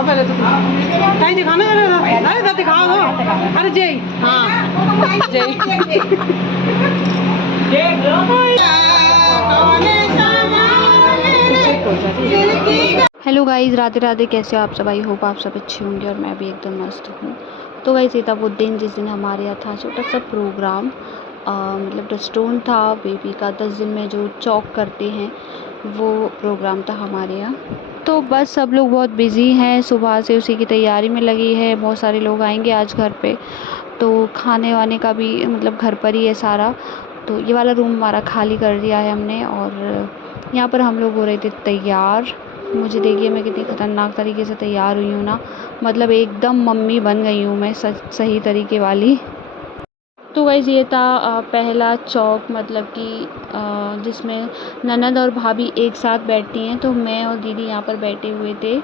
दिखाओ पहले तो, कहीं दिखाना जरा, अरे इधर दिखाओ दो, अरे जय, हाँ जय। Hello guys, Radhe Radhe. कैसे हो आप सब? आई होप आप सब अच्छे होंगे और मैं भी एकदम मस्त हूँ। तो गाइज़ ये था वो दिन जिस दिन हमारे यहाँ था छोटा सा प्रोग्राम, मतलब रेस्टोरेंट था बेबी का। 10 दिन में जो चौक करते हैं वो प्रोग्राम था हमारे यहाँ। तो बस सब लोग बहुत बिज़ी हैं, सुबह से उसी की तैयारी में लगी है। बहुत सारे लोग आएंगे आज घर पे, तो खाने वाने का भी मतलब घर पर ही है सारा। तो ये वाला रूम हमारा खाली कर दिया है हमने, और यहाँ पर हम लोग हो रहे थे तैयार। मुझे देखिए मैं कितनी ख़तरनाक तरीके से तैयार हुई हूँ ना, मतलब एकदम मम्मी बन गई हूँ मैं, सही तरीके वाली। तो गाइस ये था पहला चौक, मतलब कि जिसमें ननद और भाभी एक साथ बैठती हैं। तो मैं और दीदी यहाँ पर बैठे हुए थे,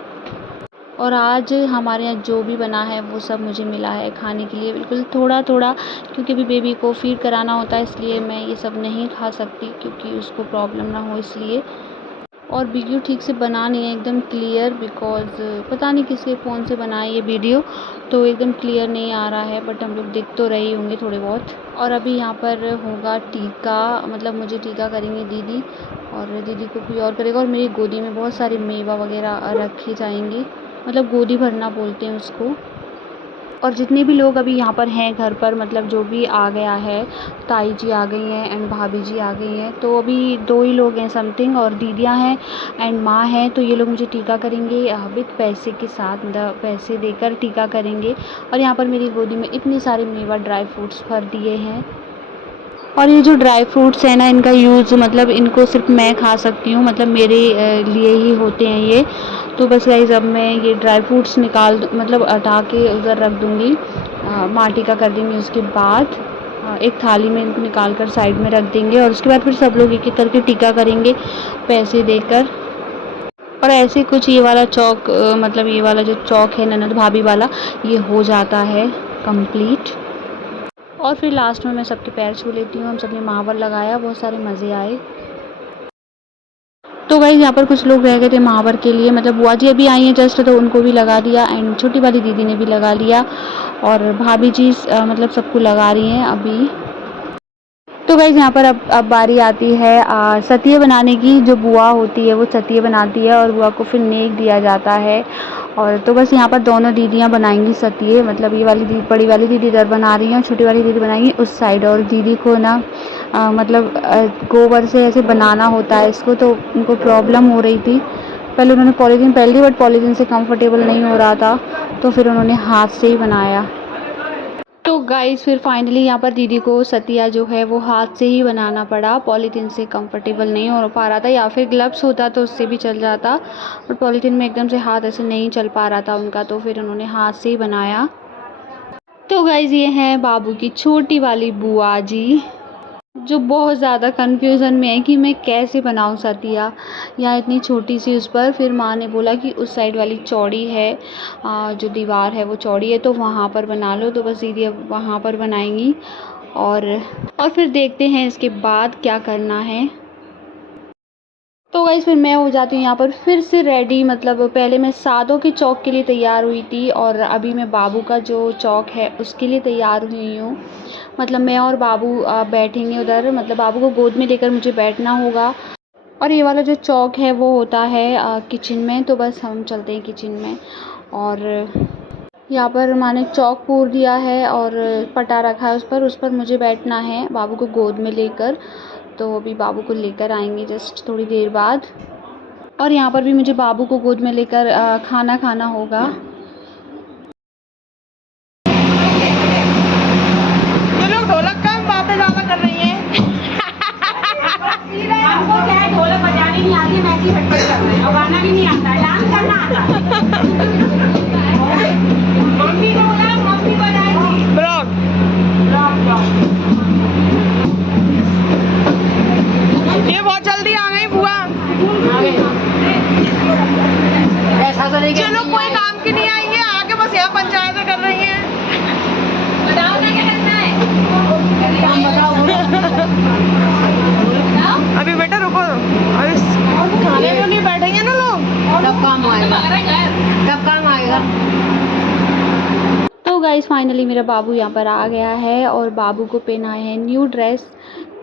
और आज हमारे यहाँ जो भी बना है वो सब मुझे मिला है खाने के लिए, बिल्कुल थोड़ा थोड़ा, क्योंकि अभी बेबी को फीड कराना होता है, इसलिए मैं ये सब नहीं खा सकती क्योंकि उसको प्रॉब्लम ना हो इसलिए। और वीडियो ठीक से बना नहीं है एकदम क्लियर, बिकॉज़ पता नहीं किसके फ़ोन से बना है ये वीडियो, तो एकदम क्लियर नहीं आ रहा है, बट हम लोग दिख तो रहे होंगे थोड़े बहुत। और अभी यहाँ पर होगा टीका, मतलब मुझे टीका करेंगे दीदी, और दीदी को कोई और करेगा। और मेरी गोदी में बहुत सारे मेवा वगैरह रखे जाएंगे, मतलब गोदी भरना बोलते हैं उसको। और जितने भी लोग अभी यहाँ पर हैं घर पर, मतलब जो भी आ गया है, ताई जी आ गई हैं एंड भाभी जी आ गई हैं, तो अभी 2 ही लोग हैं समथिंग, और दीदियाँ हैं एंड माँ हैं। तो ये लोग मुझे टीका करेंगे विद पैसे के साथ, मतलब पैसे देकर टीका करेंगे। और यहाँ पर मेरी गोदी में इतने सारे मेवा ड्राई फ्रूट्स भर दिए हैं। और ये जो ड्राई फ्रूट्स हैं ना, इनका यूज़ मतलब इनको सिर्फ मैं खा सकती हूँ, मतलब मेरे लिए ही होते हैं ये। तो बस गाइस अब मैं ये ड्राई फ्रूट्स मतलब हटा के उधर रख दूँगी, माटी का कर देंगे। उसके बाद एक थाली में इनको निकाल कर साइड में रख देंगे, और उसके बाद फिर सब लोग एक एक करके टीका करेंगे पैसे देकर। और ऐसे कुछ ये वाला चौक, मतलब ये वाला जो चौक है ननद भाभी वाला, ये हो जाता है कंप्लीट। और फिर लास्ट में मैं सबके पैर छू लेती हूँ। हम सबने महावर लगाया, बहुत सारे मज़े आए। तो गाइस यहाँ पर कुछ लोग रह गए थे महावर के लिए, मतलब बुआ जी अभी आई हैं जस्ट, तो उनको भी लगा दिया, एंड छोटी वाली दीदी ने भी लगा लिया, और भाभी जी मतलब सबको लगा रही हैं अभी। तो गाइस यहाँ पर अब बारी आती है सतिये बनाने की। जो बुआ होती है वो सतिये बनाती है, और बुआ को फिर नेक दिया जाता है। और तो बस यहाँ पर दोनों दीदियाँ बनाएंगी सतिये, मतलब ये वाली दीदी, बड़ी वाली दीदी इधर बना रही हैं और छोटी वाली दीदी बनाएंगी उस साइड। और दीदी को ना मतलब गोबर से ऐसे बनाना होता है इसको, तो उनको प्रॉब्लम हो रही थी। पहले उन्होंने पॉलीथीन पहन ली, बट पॉलीथीन से कंफर्टेबल नहीं हो रहा था, तो फिर उन्होंने हाथ से ही बनाया। तो गाइस फिर फाइनली यहाँ पर दीदी को सतिया जो है वो हाथ से ही बनाना पड़ा, पॉलीथीन से कंफर्टेबल नहीं हो पा रहा था, या फिर ग्लव्स होता तो उससे भी चल जाता, पर पॉलीथीन में एकदम से हाथ ऐसे नहीं चल पा रहा था उनका, तो फिर उन्होंने हाथ से ही बनाया। तो गाइस ये हैं बाबू की छोटी वाली बुआ जी, जो बहुत ज़्यादा कन्फ्यूज़न में है कि मैं कैसे बनाऊँ सतिया, यहाँ इतनी छोटी सी उस पर। फिर माँ ने बोला कि उस साइड वाली चौड़ी है, जो दीवार है वो चौड़ी है, तो वहाँ पर बना लो। तो बस दीदी अब वहाँ पर बनाएंगी, और फिर देखते हैं इसके बाद क्या करना है। तो गाइस फिर मैं हो जाती हूँ यहाँ पर फिर से रेडी, मतलब पहले मैं सादों के चौक के लिए तैयार हुई थी, और अभी मैं बाबू का जो चौक है उसके लिए तैयार हुई हूँ। मतलब मैं और बाबू बैठेंगे उधर, मतलब बाबू को गोद में लेकर मुझे बैठना होगा। और ये वाला जो चौक है वो होता है किचन में, तो बस हम चलते हैं किचन में। और यहाँ पर मैंने चौक पूर दिया है और पटा रखा है उस पर मुझे बैठना है बाबू को गोद में लेकर। तो अभी बाबू को लेकर आएंगे जस्ट थोड़ी देर बाद, और यहाँ पर भी मुझे बाबू को गोद में लेकर खाना खाना होगा। ये लोग ढोलक का बातें ज़्यादा कर रही हैं। हमको क्या है, ढोलक बजानी नहीं आती, मैसी भट्टी कर रहे हैं, और गाना भी नहीं आता, डांस करना आता। मम्मी को बोला, मम्मी बनाएगी ब्लॉग। ये बहुत जल्दी आ गई बुआ। ऐसा तो नहीं, चलो कोई काम की नहीं आई है, आके बस यहाँ पंचायत कर रही हैं। बताओ ना क्या करना है, काम बताओ। अभी बेटा रुको, अभी खाने को नहीं बैठेंगे ना लोग, तब काम आएगा, तब काम आएगा। गाइस फाइनली मेरा बाबू यहाँ पर आ गया है और बाबू को पहनाए हैं न्यू ड्रेस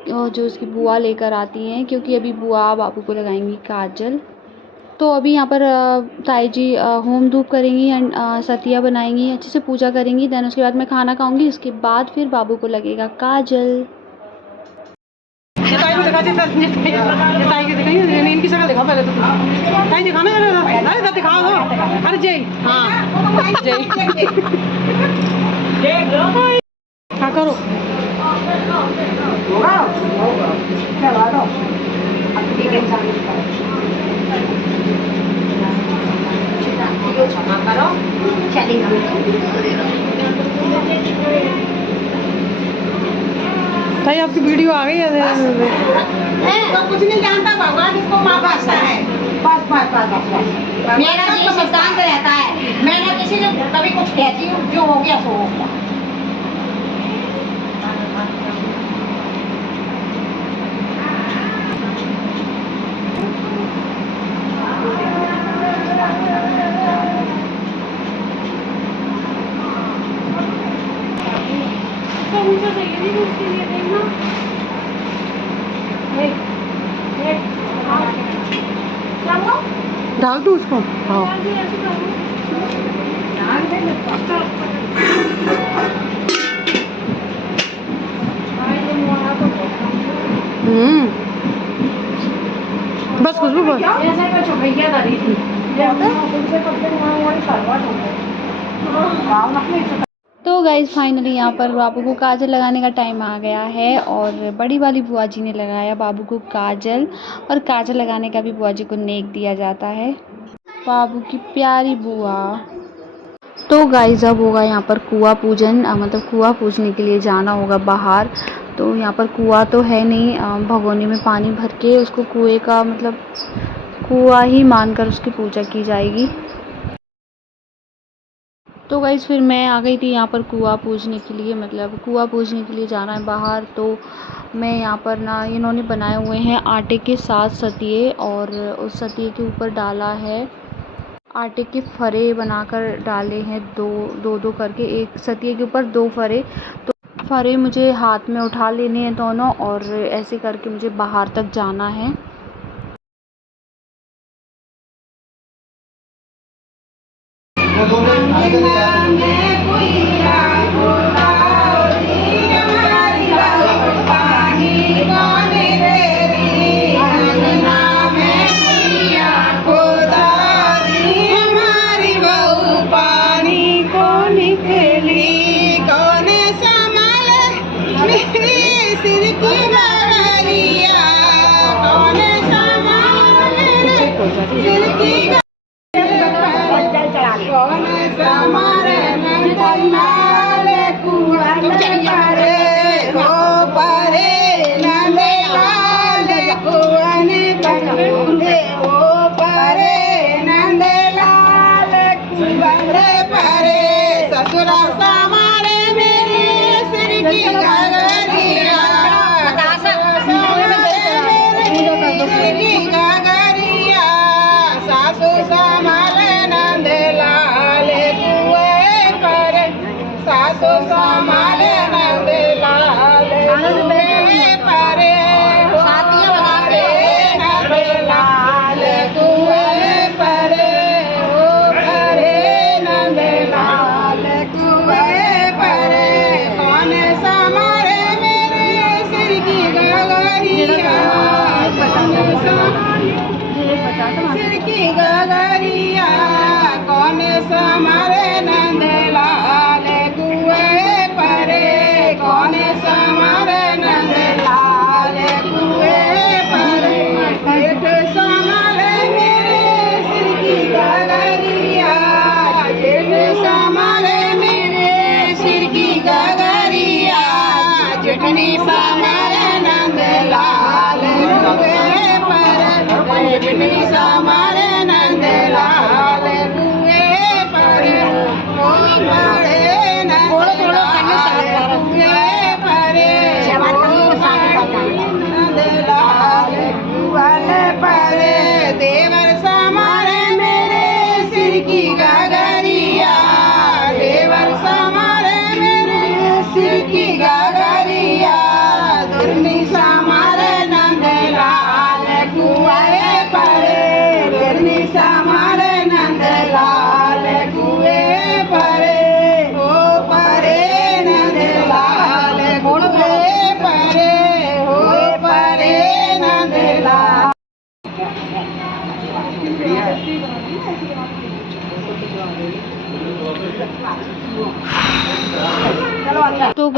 जो उसकी बुआ लेकर आती हैं, क्योंकि अभी बुआ बाबू को लगाएंगी काजल। तो अभी यहाँ पर ताई जी होम धूप करेंगी एंड सतिया बनाएंगी, अच्छे से पूजा करेंगी। देन उसके बाद मैं खाना खाऊंगी, उसके बाद फिर बाबू को लगेगा काजल। ताई को दिखा, ताई की दिखाई, इनकी शक्ल दिखाओ पहले तो। ताई दिखाना जरा, अरे दिखाओ दो। अरे जय, हाँ जय, हाँ करो। ताई आपकी वीडियो आ गई है। तो कुछ नहीं जानता भगवान इसको माँ बासा है। बस बस बस बस बस मेरा जी सिद्धांत रहता है, मैं ना किसी से कभी कुछ कहती हूँ, जो हो गया सो हो गया। मुझे चाहिए नहीं उसके लिए देखना। डाल दूँ उसको, हाँ बस खुशबू बस। तो गाइज फाइनली यहाँ पर बाबू को काजल लगाने का टाइम आ गया है और बड़ी वाली बुआ जी ने लगाया बाबू को काजल, और काजल लगाने का भी बुआ जी को नेक दिया जाता है। बाबू की प्यारी बुआ। तो गाइज अब होगा यहाँ पर कुआं पूजन, मतलब कुआं पूजने के लिए जाना होगा बाहर। तो यहाँ पर कुआं तो है नहीं, भगोनी में पानी भर के उसको कुएं का मतलब कुआं ही मानकर उसकी पूजा की जाएगी। तो गाइज़ फिर मैं आ गई थी यहाँ पर कुआं पूजने के लिए, मतलब कुआं पूजने के लिए जाना है बाहर। तो मैं यहाँ पर ना, इन्होंने बनाए हुए हैं आटे के 7 सतिये, और उस सतिये के ऊपर डाला है आटे के फरे बनाकर डाले हैं, दो करके, एक सतिये के ऊपर 2 फरे। तो फरे मुझे हाथ में उठा लेने हैं दोनों, और ऐसे करके मुझे बाहर तक जाना है। देवर समारे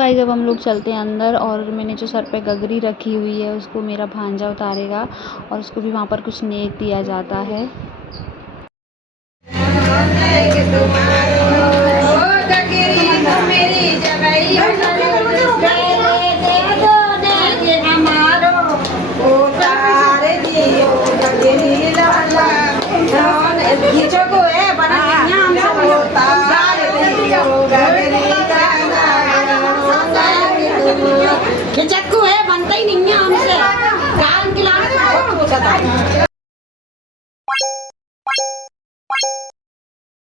गाइस अब हम लोग चलते हैं अंदर, और मैंने जो सर पे गगरी रखी हुई है उसको मेरा भांजा उतारेगा और उसको भी वहाँ पर कुछ नेक दिया जाता है। मेरी जगह